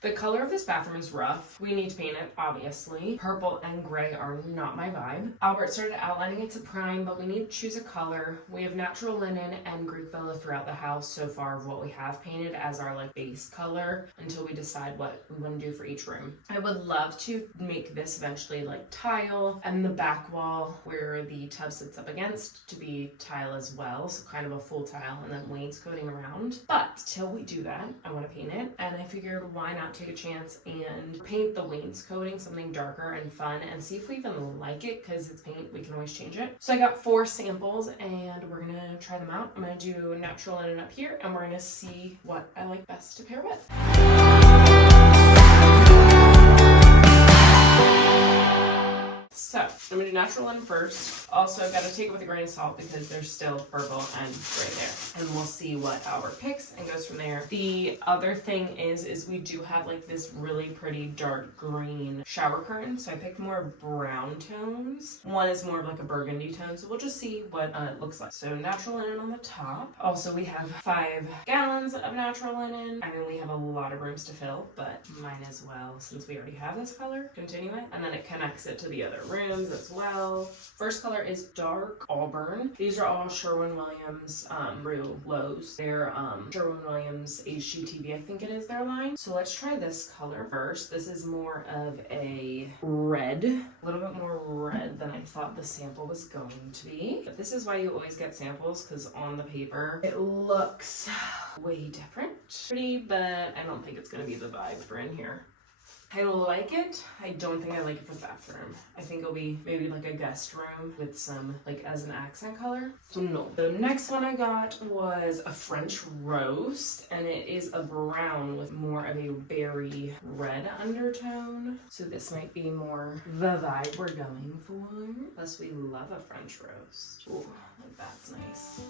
The color of this bathroom is rough. We need to paint it, obviously. Purple and gray are not my vibe. Albert started outlining it to prime, but we need to choose a color. We have natural linen and Greek villa throughout the house so far of what we have painted as our like base color until we decide what we want to do for each room. I would love to make this eventually like tile, and the back wall where the tub sits up against to be tile as well, so kind of a full tile, and then wainscoting around. But till we do that, I want to paint it, and I figured why not take a chance and paint the wainscoting something darker and fun and see if we even like it, because it's paint, we can always change it. So I got 4 samples and we're gonna try them out. I'm gonna do natural linen up here and we're gonna see what I like best to pair with. So I'm gonna do natural linen first. Also gotta take it with a grain of salt because there's still purple and gray there. And we'll see what Albert picks and goes from there. The other thing is we do have like this really pretty dark green shower curtain. So I picked more brown tones. One is more of like a burgundy tone. So we'll just see what it looks like. So natural linen on the top. Also we have 5 gallons of natural linen. I mean, we have a lot of rooms to fill, but mine as well, since we already have this color. Continue it. And then it connects it to the other rooms as well. First color is dark auburn. These are all Sherwin-Williams Rue Lows. They're Sherwin-Williams HGTV, I think it is their line. So let's try this color first. This is more of a red, a little bit more red than I thought the sample was going to be. But this is why you always get samples, because on the paper it looks way different. Pretty, but I don't think it's going to be the vibe for in here. I like it. I don't think I like it for the bathroom. I think it'll be maybe like a guest room with some like as an accent color. So no. The next one I got was a French roast, and it is a brown with more of a berry red undertone. So this might be more the vibe we're going for. Plus we love a French roast. Oh, that's nice.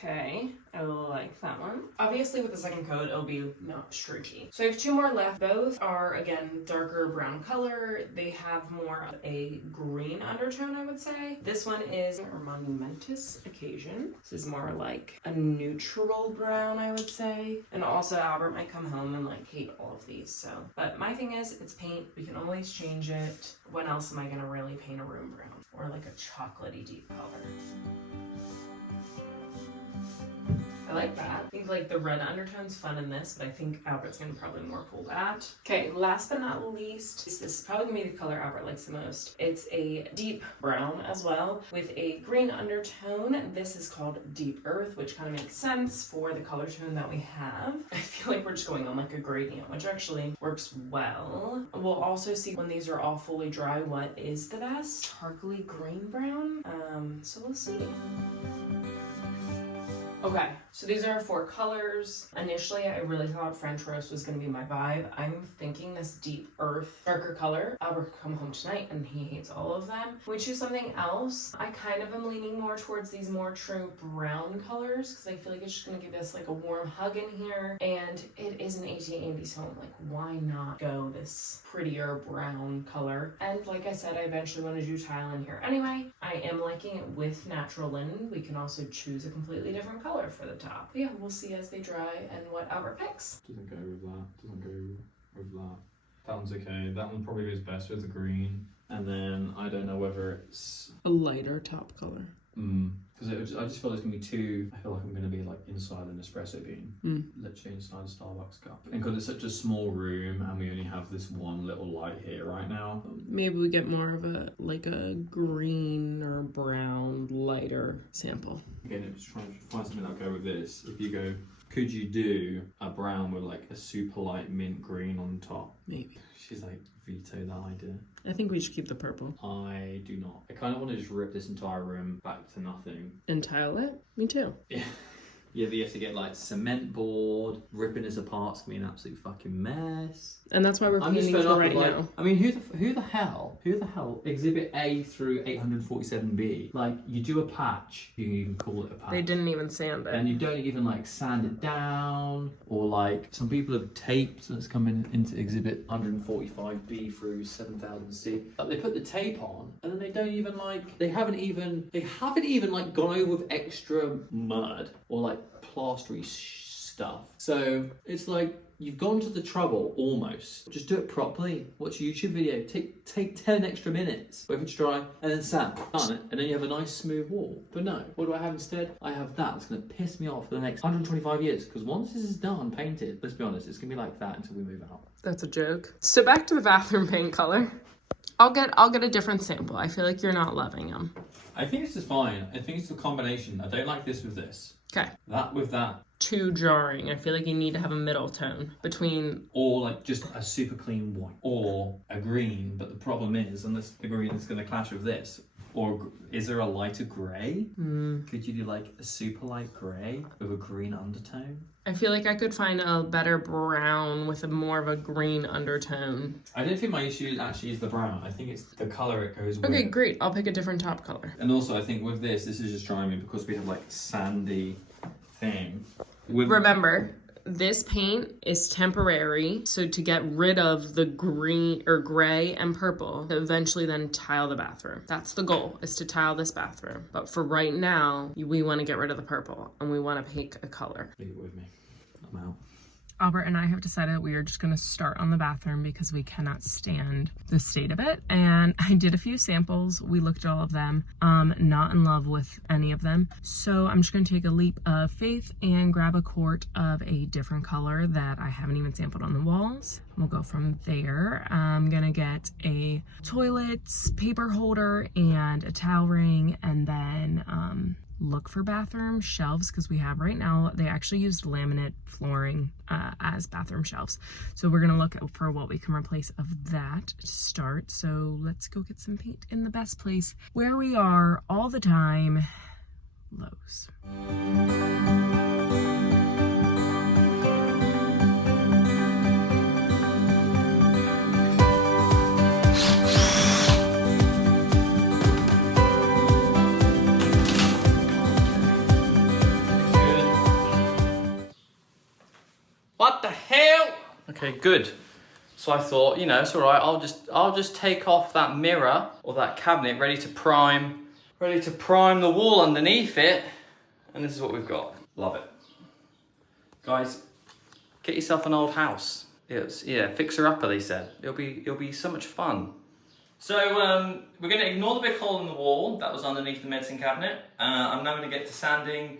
Okay, I like that one. Obviously with the second coat, it'll be not streaky. So I have 2 more left. Both are, again, darker brown color. They have more of a green undertone, I would say. This one is a monumentous occasion. This is more like a neutral brown, I would say. And also Albert might come home and like hate all of these, so. But my thing is, it's paint. We can always change it. When else am I gonna really paint a room brown? Or like a chocolatey deep color? I like that. I think like the red undertone's fun in this, but I think Albert's gonna probably more pull that. Okay, last but not least, this is probably gonna be the color Albert likes the most. It's a deep brown as well with a green undertone. This is called Deep Earth, which kind of makes sense for the color tone that we have. I feel like we're just going on like a gradient, which actually works well. We'll also see when these are all fully dry what is the best. Sparkly green brown. So we'll see. Okay, so these are 4 colors. Initially, I really thought French roast was gonna be my vibe. I'm thinking this deep earth, darker color. Albert could come home tonight and he hates all of them. We choose something else. I kind of am leaning more towards these more true brown colors because I feel like it's just gonna give us like a warm hug in here. And it is an 1880s home. Like, why not go this prettier brown color? And like I said, I eventually want to do tile in here anyway. I am liking it with natural linen. We can also choose a completely different color for the top. But yeah, we'll see as they dry and what Albert picks. Doesn't go with that. Doesn't go with that. That one's okay. That one probably goes best with the green. And then I don't know whether it's a lighter top color. Because I just feel it's going to be too... I feel like I'm going to be like inside an espresso bean. Literally inside a Starbucks cup. And because it's such a small room and we only have this one little light here right now. Maybe we get more of a like a green or brown lighter sample. Again, I'm just trying to find something that'll go with this. If you go, could you do a brown with like a super light mint green on top? Maybe. She's like, veto that idea. I think we should keep the purple. I do not. I kind of want to just rip this entire room back to nothing. And tile it? Me too. Yeah. Yeah, but you have to get like cement board, ripping this apart's gonna be an absolute fucking mess. And that's why we're painting for right now. I mean, who the hell Exhibit A through 847B? Like, you do a patch, you can even call it a patch. They didn't even sand it. And you don't even like sand it down, or like some people have taped that's coming into Exhibit 145B through 7000C. Like, they put the tape on, and then they don't even like, they haven't even like gone over with extra mud or like plastery stuff. So it's like, you've gone to the trouble almost. Just do it properly. Watch a YouTube video. Take 10 extra minutes. Wait for it to dry and then sand. Done it. And then you have a nice smooth wall. But no, what do I have instead? I have that. It's going to piss me off for the next 125 years. Because once this is done, painted, let's be honest, it's going to be like that until we move out. That's a joke. So back to the bathroom paint color. I'll get a different sample. I feel like you're not loving them. I think this is fine. I think it's the combination. I don't like this with this. Okay. That with that. Too jarring. I feel like you need to have a middle tone between. Or like just a super clean white. Or a green, but the problem is, unless the green is going to clash with this, or is there a lighter grey? Could you do like a super light grey with a green undertone? I feel like I could find a better brown with a more of a green undertone. I don't think my issue actually is the brown. I think it's the colour it goes with. Okay, great. I'll pick a different top color. And also I think with this is just trying me because we have like sandy thing. Remember, this paint is temporary, so to get rid of the green or gray and purple, to eventually then tile the bathroom. That's the goal, is to tile this bathroom. But for right now, we want to get rid of the purple and we want to pick a color. Leave it with me. I'm out. Albert and I have decided that we are just going to start on the bathroom because we cannot stand the state of it. And I did a few samples. We looked at all of them. Not in love with any of them. So I'm just going to take a leap of faith and grab a quart of a different color that I haven't even sampled on the walls. We'll go from there. I'm going to get a toilet paper holder and a towel ring, and then look for bathroom shelves, because we have right now, they actually used laminate flooring as bathroom shelves. So we're gonna look for what we can replace of that to start. So let's go get some paint in the best place where we are all the time, Lowe's. What the hell? Okay, good. So I thought, you know, it's all right. I'll just take off that mirror or that cabinet, ready to prime the wall underneath it. And this is what we've got. Love it, guys. Get yourself an old house. Yeah, fixer upper. They said it'll be so much fun. So we're gonna ignore the big hole in the wall that was underneath the medicine cabinet. I'm now gonna get to sanding.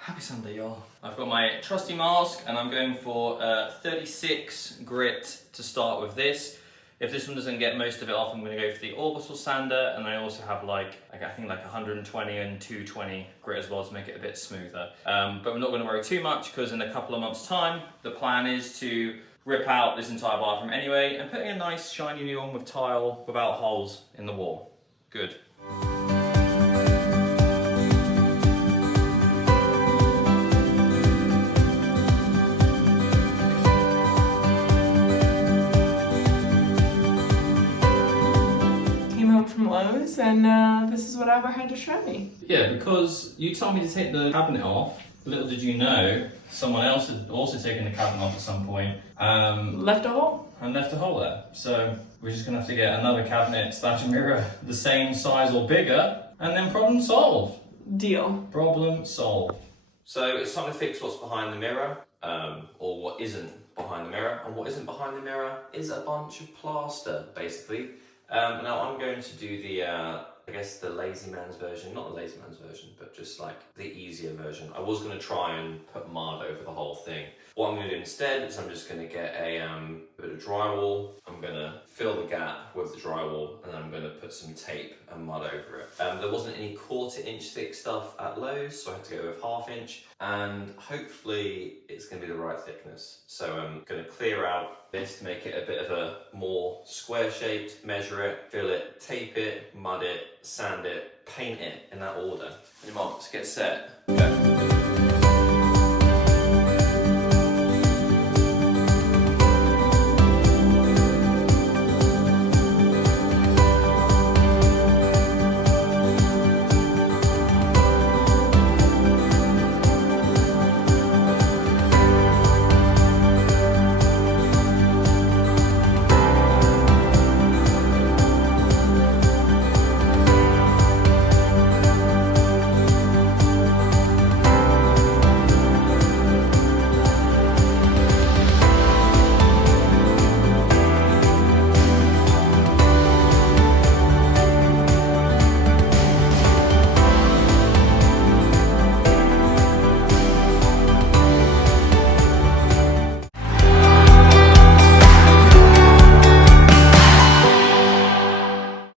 Happy Sunday, y'all. I've got my trusty mask and I'm going for 36 grit to start with this. If this one doesn't get most of it off, I'm going to go for the orbital sander, and I also have I think 120 and 220 grit as well to make it a bit smoother. But we're not going to worry too much because in a couple of months' time, the plan is to rip out this entire bathroom anyway and put in a nice shiny new one with tile without holes in the wall. Good. From Lowe's, and this is what Albert had to show me. Yeah, because you told me to take the cabinet off. Little did you know, someone else had also taken the cabinet off at some point. Left a hole. And left a hole there. So we're just gonna have to get another cabinet / mirror the same size or bigger, and then problem solved. Deal. Problem solved. So it's time to fix what's behind the mirror, or what isn't behind the mirror. And what isn't behind the mirror is a bunch of plaster, basically. Now I'm going to do the, I guess the lazy man's version, not the lazy man's version, but just like the easier version. I was going to try and put mud over the whole thing. What I'm going to do instead is I'm just going to get a bit of drywall. I'm going to fill the gap with the drywall, and then I'm going to put some tape and mud over it. There wasn't any 1/4 inch thick stuff at Lowe's, so I had to go with 1/2 inch, and hopefully it's going to be the right thickness. So I'm going to clear out this to make it a bit of a more square shaped, measure it, fill it, tape it, mud it, sand it, paint it in that order. And your marks, get set, go.